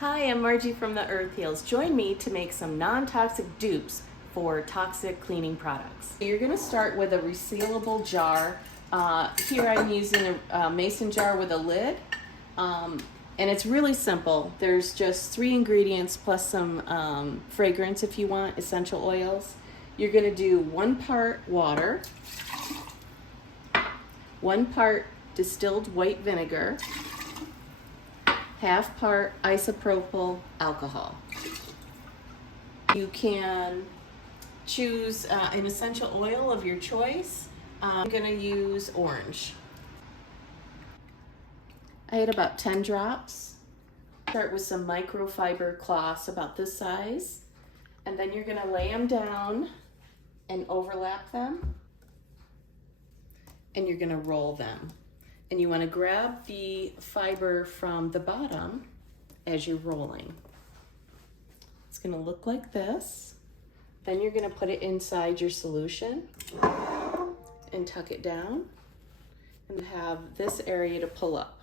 Hi, I'm Margie from the Earth Heals. Join me to make some non-toxic dupes for toxic cleaning products. You're going to start with a resealable jar. Here I'm using a mason jar with a lid. And it's really simple. There's just 3 ingredients plus some fragrance if you want, essential oils. You're going to do 1 part water, 1 part distilled white vinegar, half part isopropyl alcohol. You can choose an essential oil of your choice. I'm going to use orange. I had about 10 drops. Start with some microfiber cloths about this size, and then you're going to lay them down and overlap them, and you're going to roll them. And you want to grab the fiber from the bottom as you're rolling. It's going to look like this. Then you're going to put it inside your solution and tuck it down and have this area to pull up.